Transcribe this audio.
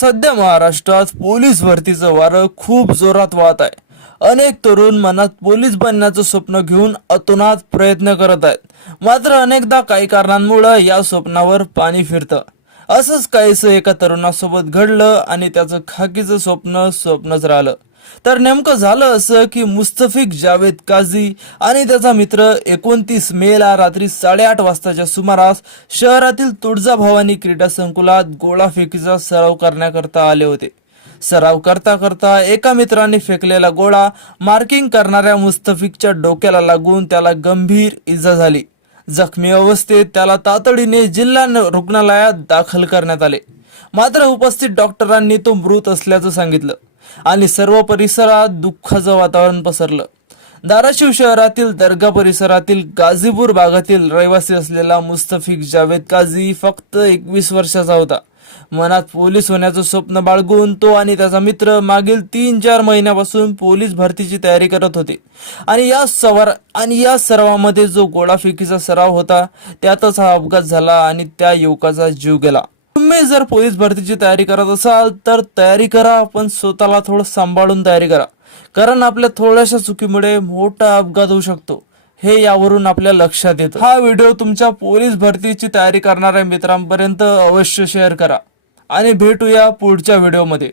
सध्या महाराष्ट्रात पोलीस भरतीचं वारं खूप जोरात वाहत आहे. अनेक तरुण मनात पोलीस बनण्याचं स्वप्न घेऊन अतोनात प्रयत्न करत आहेत. मात्र अनेकदा काही कारणांमुळे या स्वप्नावर पाणी फिरतं. असंच काहीसं एका तरुणासोबत घडलं आणि त्याचं खाकीचं स्वप्न स्वप्नच राहिलं. तर नेमकं झालं असं की मुस्तफिक जावेद काझी आणि त्याचा मित्र 29 मेला रात्री 8:30 वाजताच्या सुमारास शहरातील तुळजाभवानी क्रीडा संकुलात गोळाफेकीचा सराव करण्याकरता आले होते. सराव करता करता एका मित्राने फेकलेला गोळा मार्किंग करणाऱ्या मुस्तफिकच्या डोक्याला लागून त्याला गंभीर इजा झाली. जखमी अवस्थेत त्याला तातडीने जिल्हा रुग्णालयात दाखल करण्यात आले. मात्र उपस्थित डॉक्टरांनी तो मृत असल्याचं सांगितलं आणि सर्व परिसरात दुःखाचं वातावरण पसरलं. धाराशिव शहरातील दर्गा परिसरातील गाझीपूर भागातील रहिवासी असलेला मुस्तफिक जावेद काझी फक्त 21 वर्षाचा होता. मनात पोलीस होण्याचं स्वप्न बाळगून तो आणि त्याचा मित्र मागील 3-4 महिन्यापासून पोलीस भरतीची तयारी करत होते. आणि या सरावामध्ये जो गोळाफेकीचा सराव होता त्यातच हा अपघात झाला आणि त्या युवकाचा जीव गेला. तुम्ही जर पोलीस भरतीची तयारी करत असाल तर तयारी करा, पण स्वतःला थोडं सांभाळून तयारी करा, कारण आपल्या थोड्याशा चुकीमुळे मोठा अपघात होऊ शकतो, हे यावरून आपल्या लक्षात येतं. हा व्हिडिओ तुमच्या पोलीस भरतीची तयारी करणाऱ्या मित्रांपर्यंत अवश्य शेअर करा आणि भेटूया पुढच्या व्हिडिओमध्ये.